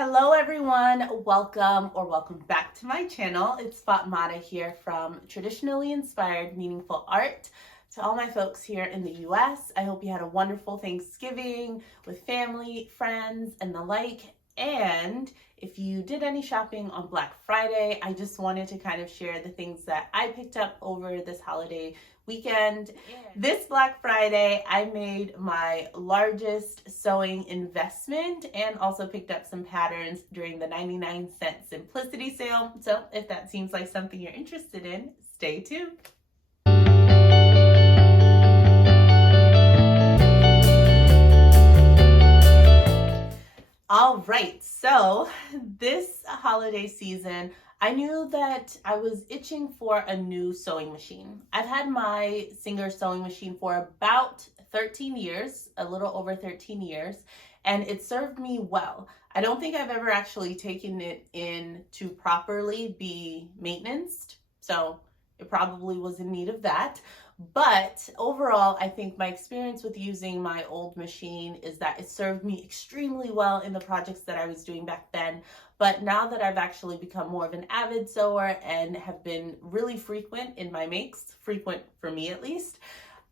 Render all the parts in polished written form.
Hello everyone, welcome back to my channel. It's Fatmata here from Traditionally Inspired Meaningful Art. To all my folks here in the US, I hope you had a wonderful Thanksgiving with family, friends, and the like. And if you did any shopping on Black Friday, I just wanted to kind of share the things that I picked up over this holiday weekend. This Black Friday, I made my largest sewing investment and also picked up some patterns during the 99-cent Simplicity sale. So if that seems like something you're interested in, stay tuned. All right, so this holiday season, I knew that I was itching for a new sewing machine. I've had my Singer sewing machine for about 13 years, a little over 13 years, and it served me well. I don't think I've ever actually taken it in to properly be maintained, so it probably was in need of that. But overall, I think my experience with using my old machine is that it served me extremely well in the projects that I was doing back then. But now that I've actually become more of an avid sewer and have been really frequent in my makes, frequent for me at least,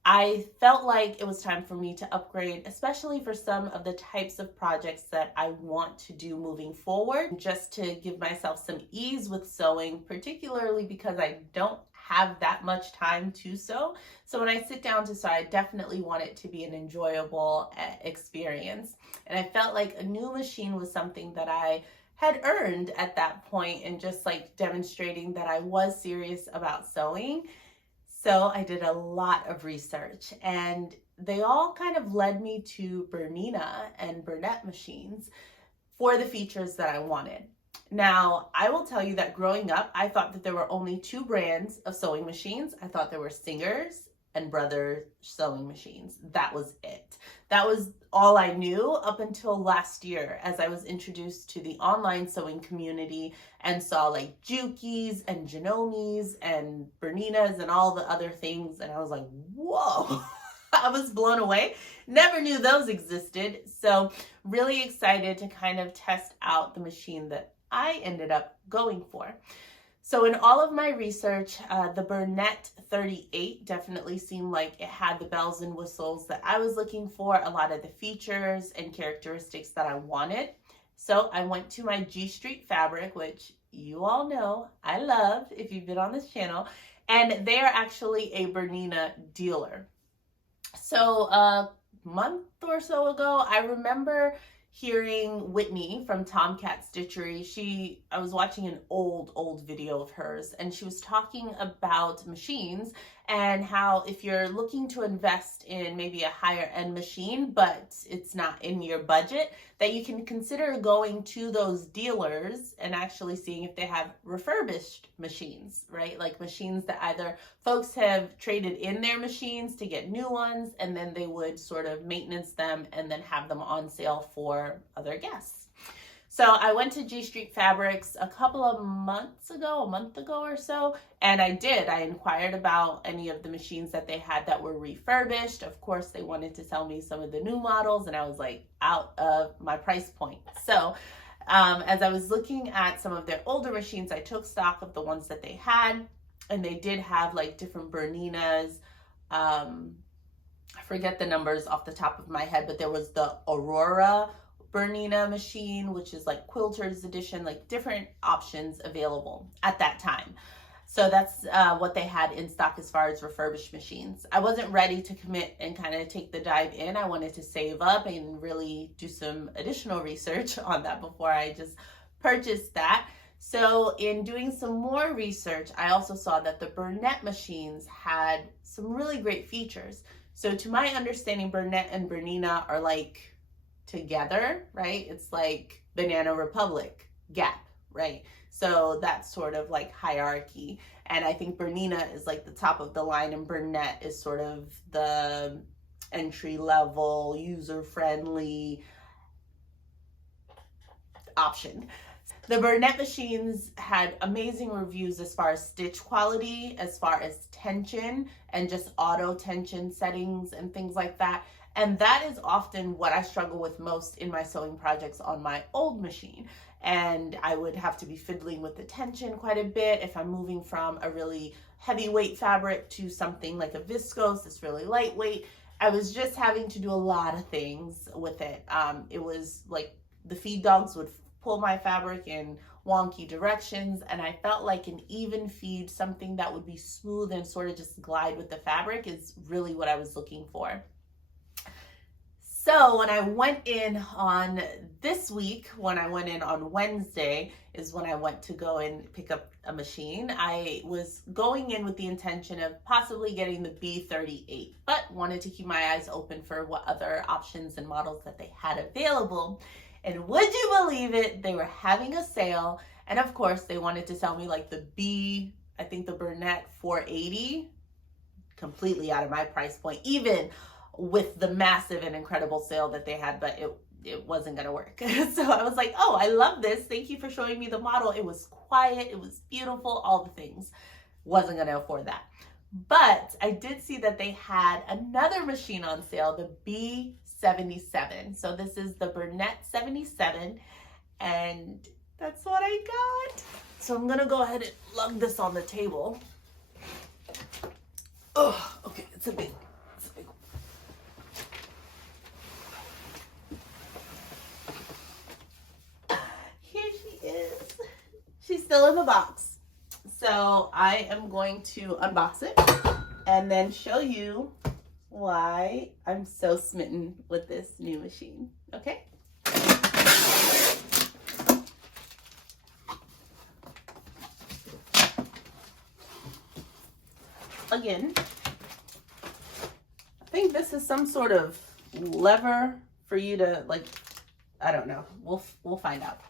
I felt like it was time for me to upgrade, especially for some of the types of projects that I want to do moving forward, just to give myself some ease with sewing, particularly because I don't have that much time to sew. So when I sit down to sew, I definitely want it to be an enjoyable experience. And I felt like a new machine was something that I had earned at that point, and just like demonstrating that I was serious about sewing. So I did a lot of research, and they all kind of led me to Bernette and Bernette machines for the features that I wanted. Now, I will tell you that growing up, I thought that there were only two brands of sewing machines. I thought there were Singers and Brothers sewing machines. That was it. That was all I knew up until last year, as I was introduced to the online sewing community and saw like Juki's and Janomi's and Bernettes and all the other things. And I was like, whoa, I was blown away. Never knew those existed. So really excited to kind of test out the machine that I ended up going for. So in all of my research, the Bernette 38 definitely seemed like it had the bells and whistles that I was looking for, a lot of the features and characteristics that I wanted. So I went to my G Street Fabric, which you all know I love if you've been on this channel, and they are actually a Bernette dealer. So a month or so ago, I remember hearing Whitney from Tomcat Stitchery. I was watching an old video of hers, and she was talking about machines and how if you're looking to invest in maybe a higher end machine, but it's not in your budget, that you can consider going to those dealers and actually seeing if they have refurbished machines, right? Like machines that either folks have traded in their machines to get new ones, and then they would sort of maintenance them and then have them on sale for other guests. So I went to G Street Fabrics a couple of months ago, a month ago or so, and I inquired about any of the machines that they had that were refurbished. Of course, they wanted to sell me some of the new models, and I was like out of my price point. So as I was looking at some of their older machines, I took stock of the ones that they had, and they did have like different Bernettes. I forget the numbers off the top of my head, but there was the Aurora Bernette machine, which is like Quilter's edition, like different options available at that time. So that's what they had in stock as far as refurbished machines. I wasn't ready to commit and kind of take the dive in. I wanted to save up and really do some additional research on that before I just purchased that. So in doing some more research, I also saw that the Bernette machines had some really great features. So to my understanding, Bernette and Bernette are like together, right? It's like Banana Republic, Gap, right? So that's sort of like hierarchy. And I think Bernette is like the top of the line, and Bernette is sort of the entry level, user-friendly option. The Bernette machines had amazing reviews as far as stitch quality, as far as tension and just auto tension settings and things like that. And that is often what I struggle with most in my sewing projects on my old machine. And I would have to be fiddling with the tension quite a bit if I'm moving from a really heavyweight fabric to something like a viscose that's really lightweight. I was just having to do a lot of things with it. It was like the feed dogs would pull my fabric in wonky directions, and I felt like an even feed, something that would be smooth and sort of just glide with the fabric, is really what I was looking for. So when I went in on this week, when I went in on Wednesday, is when I went to go and pick up a machine. I was going in with the intention of possibly getting the B38, but wanted to keep my eyes open for what other options and models that they had available. And would you believe it, they were having a sale. And of course they wanted to sell me like the I think the Bernette 480, completely out of my price point, even with the massive and incredible sale that they had, but it wasn't gonna work. So I was like, oh, I love this. Thank you for showing me the model. It was quiet, it was beautiful, all the things. Wasn't gonna afford that. But I did see that they had another machine on sale, the B77. So this is the Bernette 77, and that's what I got. So I'm gonna go ahead and lug this on the table. Oh, okay, it's a big one. She's still in the box. So I am going to unbox it and then show you why I'm so smitten with this new machine. Okay? Again, I think this is some sort of lever for you to, like, I don't know. We'll find out.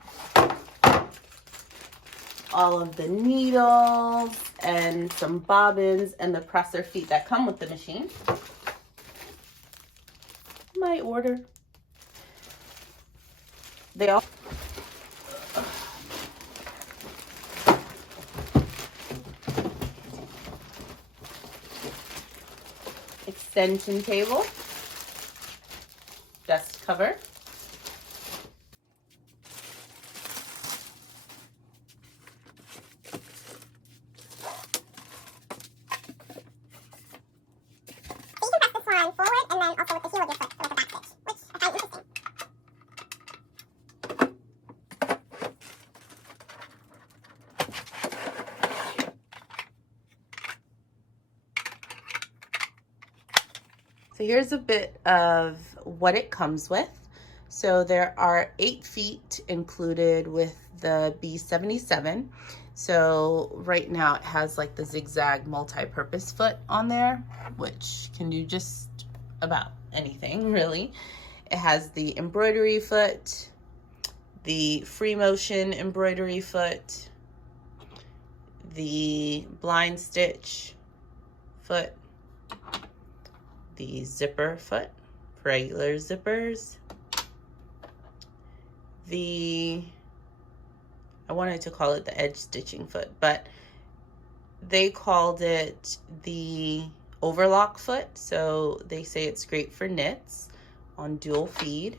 All of the needles and some bobbins and the presser feet that come with the machine. My order. They all extension table, dust cover, forward and then also with the heel of your foot, so with a back stitch, which I find interesting. So here's a bit of what it comes with. So there are 8 feet included with the B77. So right now it has like the zigzag multi-purpose foot on there, which can do just about anything really. It has the embroidery foot, the free motion embroidery foot, the blind stitch foot, the zipper foot, regular zippers, I wanted to call it the edge stitching foot, but they called it the overlock foot. So they say it's great for knits on dual feed.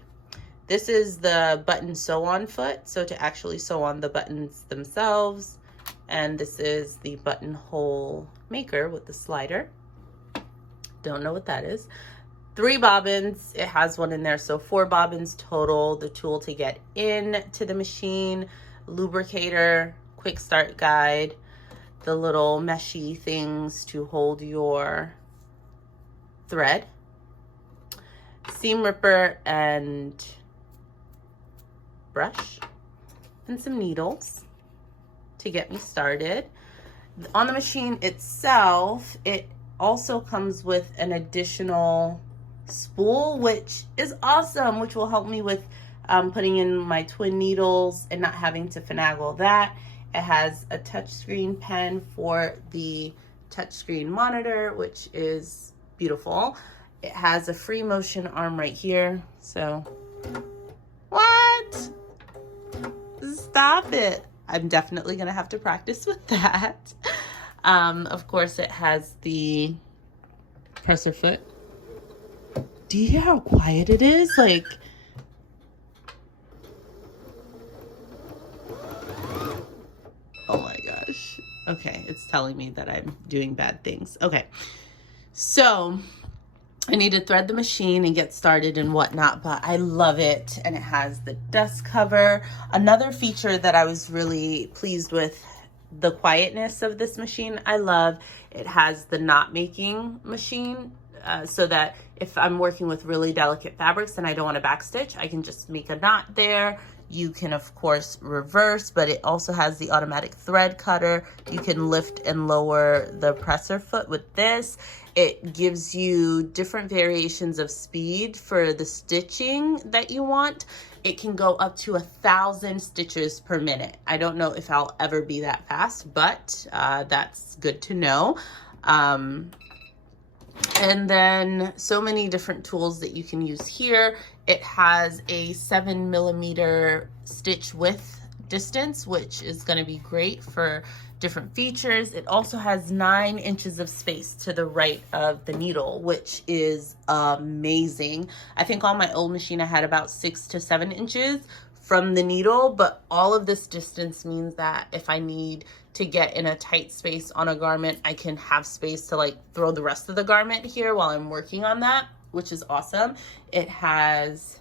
This is the button sew on foot, so to actually sew on the buttons themselves. And this is the buttonhole maker with the slider. Don't know what that is. 3 bobbins, it has one in there, so 4 bobbins total. The tool to get in to the machine, lubricator, quick start guide, the little meshy things to hold your thread, seam ripper and brush, and some needles to get me started. On the machine itself, it also comes with an additional spool, which is awesome, which will help me with putting in my twin needles and not having to finagle that. It has a touchscreen pen for the touchscreen monitor, which is beautiful. It has a free motion arm right here. So, what? Stop it. I'm definitely gonna have to practice with that. Of course, it has the presser foot Do you hear how quiet it is? Like, oh my gosh. Okay, it's telling me that I'm doing bad things. Okay, so I need to thread the machine and get started and whatnot, but I love it. And it has the dust cover. Another feature that I was really pleased with, the quietness of this machine, I love. It has the knot making machine, so that if I'm working with really delicate fabrics and I don't want to backstitch, I can just make a knot there. You can of course reverse, but it also has the automatic thread cutter. You can lift and lower the presser foot with this. It gives you different variations of speed for the stitching that you want. It can go up to 1,000 stitches per minute. I don't know if I'll ever be that fast, but that's good to know. And then so many different tools that you can use here. It has a 7mm stitch width distance, which is going to be great for different features. It also has 9 inches of space to the right of the needle, which is amazing. I think on my old machine I had about 6 to 7 inches from the needle, but all of this distance means that if I need to get in a tight space on a garment, I can have space to like throw the rest of the garment here while I'm working on that, which is awesome. It has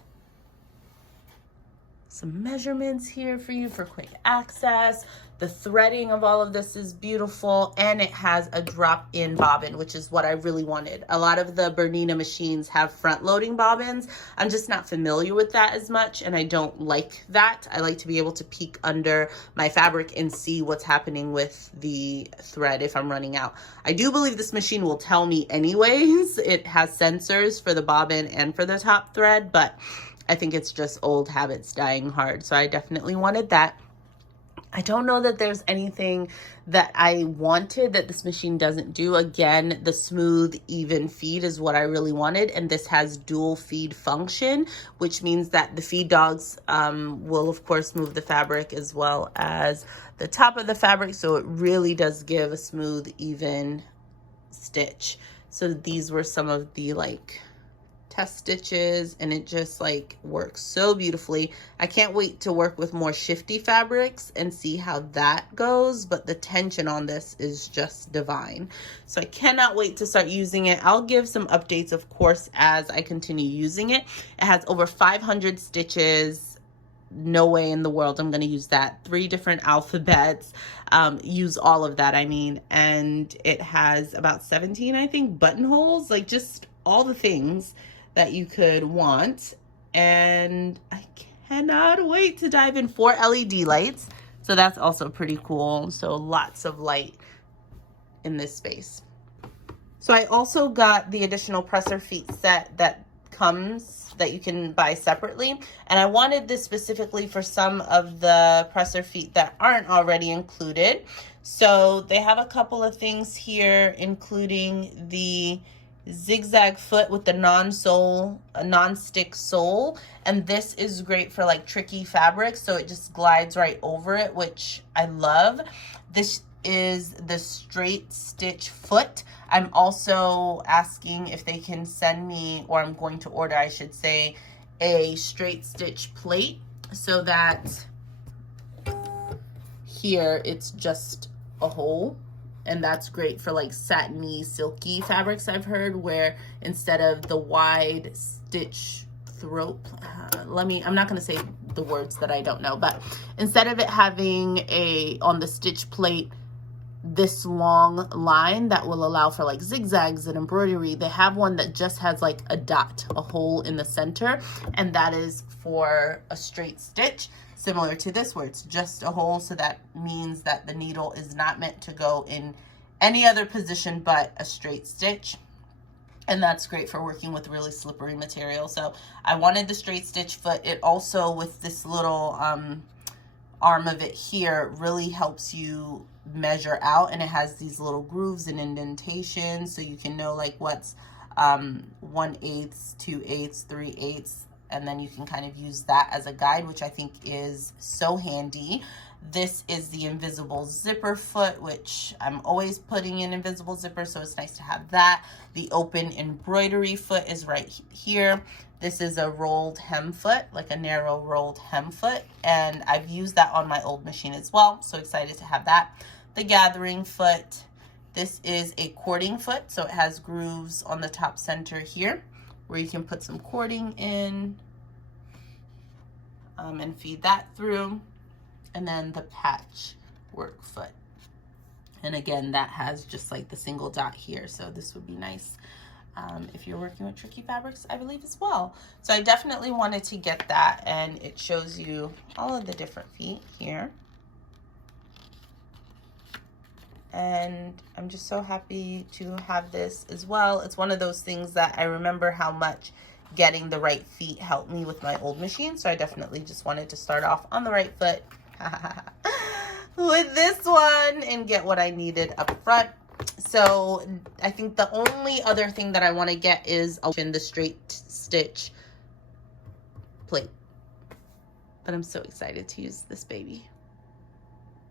some measurements here for you for quick access. The threading of all of this is beautiful, and it has a drop-in bobbin, which is what I really wanted. A lot of the Bernette machines have front-loading bobbins. I'm just not familiar with that as much, and I don't like that. I like to be able to peek under my fabric and see what's happening with the thread if I'm running out. I do believe this machine will tell me anyways. It has sensors for the bobbin and for the top thread, but I think it's just old habits dying hard. So I definitely wanted that. I don't know that there's anything that I wanted that this machine doesn't do. Again, the smooth, even feed is what I really wanted. And this has dual feed function, which means that the feed dogs will, of course, move the fabric as well as the top of the fabric. So it really does give a smooth, even stitch. So these were some of the like test stitches, and it just like works so beautifully. I can't wait to work with more shifty fabrics and see how that goes, but the tension on this is just divine. So I cannot wait to start using it. I'll give some updates, of course, as I continue using it. It has over 500 stitches. No way in the world I'm going to use that. 3 different alphabets. Use all of that, I mean. And it has about 17, I think, buttonholes, like just all the things that you could want. And I cannot wait to dive in. 4 LED lights, so that's also pretty cool. So lots of light in this space. So I also got the additional presser feet set that comes, that you can buy separately, and I wanted this specifically for some of the presser feet that aren't already included. So they have a couple of things here, including the zigzag foot with the non-stick sole, and this is great for like tricky fabrics, so it just glides right over it, which I love. This is the straight stitch foot. I'm also asking if they can send me, or I'm going to order, I should say, a straight stitch plate, so that here it's just a hole. And that's great for like satiny, silky fabrics, I've heard, where instead of the wide stitch throat, I'm not gonna say the words that I don't know, but instead of it having on the stitch plate, this long line that will allow for like zigzags and embroidery, they have one that just has like a dot, a hole in the center, and that is for a straight stitch, similar to this where it's just a hole. So that means that the needle is not meant to go in any other position but a straight stitch. And that's great for working with really slippery material. So I wanted the straight stitch foot. It also, with this little arm of it here, really helps you measure out, and it has these little grooves and indentations, so you can know like what's 1/8, 2/8, 3/8, and then you can kind of use that as a guide, which I think is so handy. This is the invisible zipper foot, which I'm always putting in invisible zipper, so it's nice to have that. The open embroidery foot is right here. This is a rolled hem foot, like a narrow rolled hem foot, and I've used that on my old machine as well, so excited to have that. The gathering foot, this is a cording foot, so it has grooves on the top center here where you can put some cording in and feed that through. And then the patch work foot. And again, that has just like the single dot here. So this would be nice if you're working with tricky fabrics, I believe, as well. So I definitely wanted to get that, and it shows you all of the different feet here. And I'm just so happy to have this as well. It's one of those things that I remember how much getting the right feet helped me with my old machine. So I definitely just wanted to start off on the right foot with this one and get what I needed up front. So I think the only other thing that I want to get is the straight stitch plate. But I'm so excited to use this baby.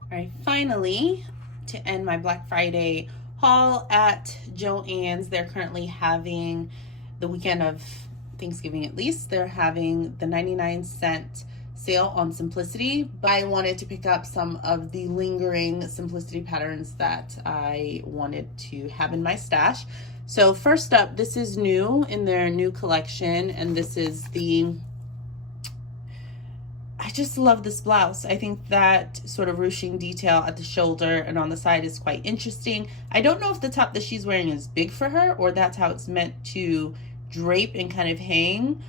All right, finally, to end my Black Friday haul at JoAnn's, they're currently having the weekend of Thanksgiving, at least. They're having the 99-cent sale on Simplicity, but I wanted to pick up some of the lingering Simplicity patterns that I wanted to have in my stash. So first up, this is new in their new collection, and this is the, I just love this blouse. I think that sort of ruching detail at the shoulder and on the side is quite interesting. I don't know if the top that she's wearing is big for her or that's how it's meant to drape and kind of hang,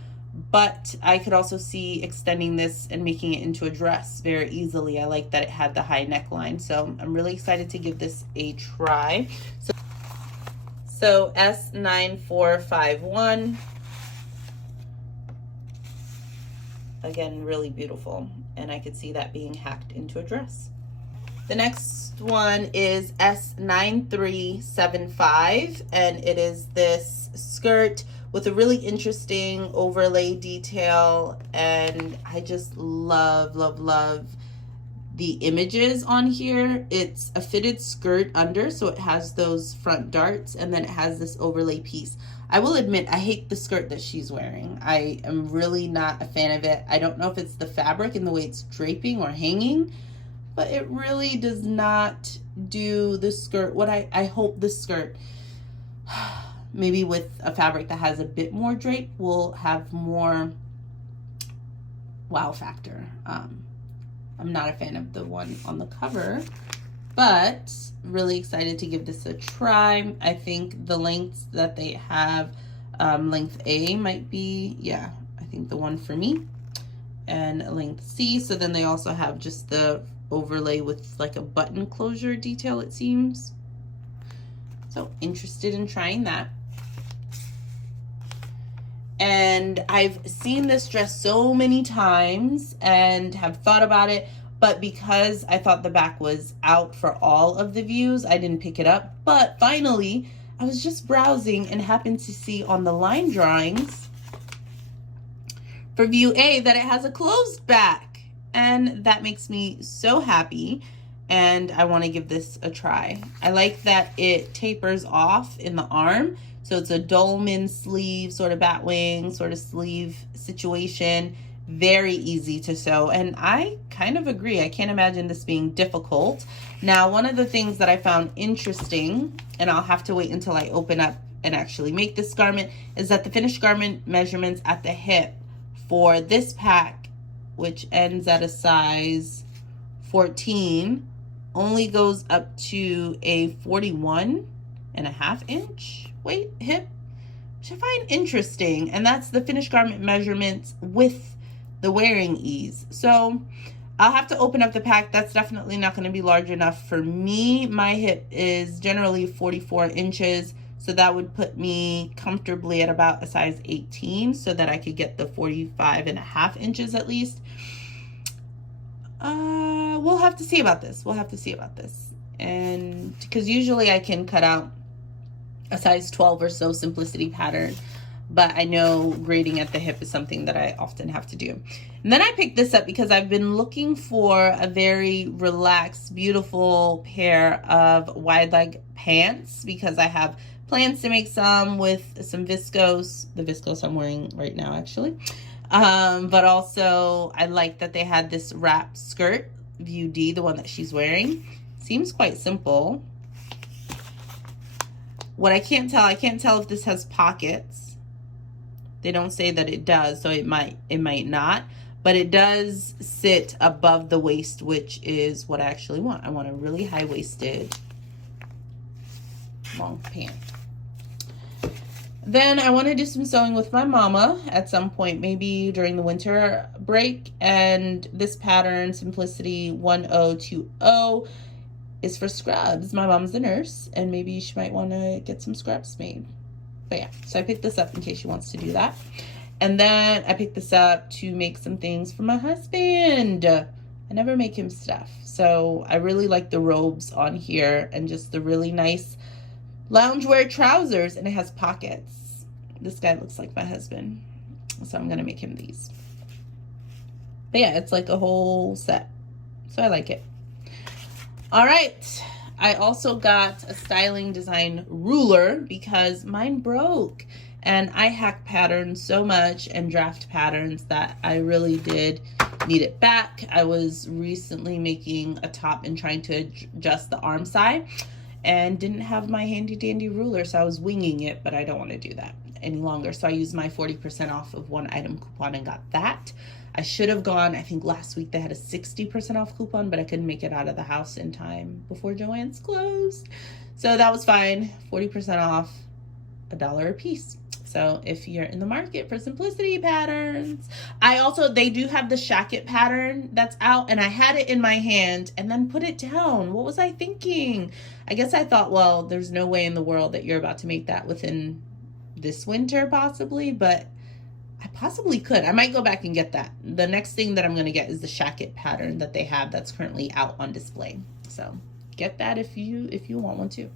but I could also see extending this and making it into a dress very easily. I like that it had the high neckline, so I'm really excited to give this a try. So S9451, again, really beautiful, and I could see that being hacked into a dress. The next one is S9375, and it is this skirt with a really interesting overlay detail, and I just love the images on here. It's a fitted skirt under, so it has those front darts, and then it has this overlay piece. I will admit, I hate the skirt that she's wearing. I am really not a fan of it. I don't know if it's the fabric and the way it's draping or hanging, but it really does not do the skirt what I hope the skirt, maybe with a fabric that has a bit more drape, will have more wow factor. I'm not a fan of the one on the cover, but really excited to give this a try. I think the lengths that they have, length A might be, yeah, I think the one for me, and length C. So then they also have just the overlay with like a button closure detail, it seems. So interested in trying that. And I've seen this dress so many times and have thought about it, but because I thought the back was out for all of the views, I didn't pick it up. But finally, I was just browsing and happened to see on the line drawings for view A that it has a closed back, and that makes me so happy, and I want to give this a try. I like that it tapers off in the arm. So it's a dolman sleeve, sort of batwing, sort of sleeve situation. Very easy to sew. And I kind of agree. I can't imagine this being difficult. Now, one of the things that I found interesting, and I'll have to wait until I open up and actually make this garment, is that the finished garment measurements at the hip for this pack, which ends at a size 14, only goes up to a 41.5 inch hip, which I find interesting, and that's the finished garment measurements with the wearing ease. So I'll have to open up the pack. That's definitely not going to be large enough for me. My hip is generally 44 inches, so that would put me comfortably at about a size 18, so that I could get the 45.5 inches at least. We'll have to see about this. And because usually I can cut out a size 12 or so Simplicity pattern, but I know braiding at the hip is something that I often have to do. And then I picked this up because I've been looking for a very relaxed, beautiful pair of wide leg pants because I have plans to make some with some viscose, the viscose I'm wearing right now actually. But also I like that they had this wrap skirt, View D, the one that she's wearing. Seems quite simple. What I can't tell if this has pockets. They don't say that it does, so it might not. But it does sit above the waist, which is what I actually want. I want a really high-waisted long pant. Then I want to do some sewing with my mama at some point, maybe during the winter break. And this pattern, Simplicity 1020, is for scrubs. My mom's a nurse, and maybe she might want to get some scrubs made. But yeah, so I picked this up in case she wants to do that. And then I picked this up to make some things for my husband. I never make him stuff. So I really like the robes on here and just the really nice loungewear trousers, and it has pockets. This guy looks like my husband, so I'm gonna make him these. But yeah, it's like a whole set, so I like it. All right, I also got a styling design ruler because mine broke, and I hack patterns so much and draft patterns that I really did need it back. I was recently making a top and trying to adjust the arm side and didn't have my handy dandy ruler, so I was winging it, but I don't want to do that any longer. So I used my 40% off of one item coupon and got that. I should have gone, I think last week they had a 60% off coupon, but I couldn't make it out of the house in time before JoAnn's closed. So that was fine, 40% off, $1 a piece. So if you're in the market for simplicity patterns, they do have the shacket pattern that's out, and I had it in my hand and then put it down. What was I thinking? I guess I thought, well, there's no way in the world that you're about to make that within this winter possibly, but I possibly could. I might go back and get that. The next thing that I'm going to get is the shacket pattern that they have that's currently out on display. So get that if you want one too.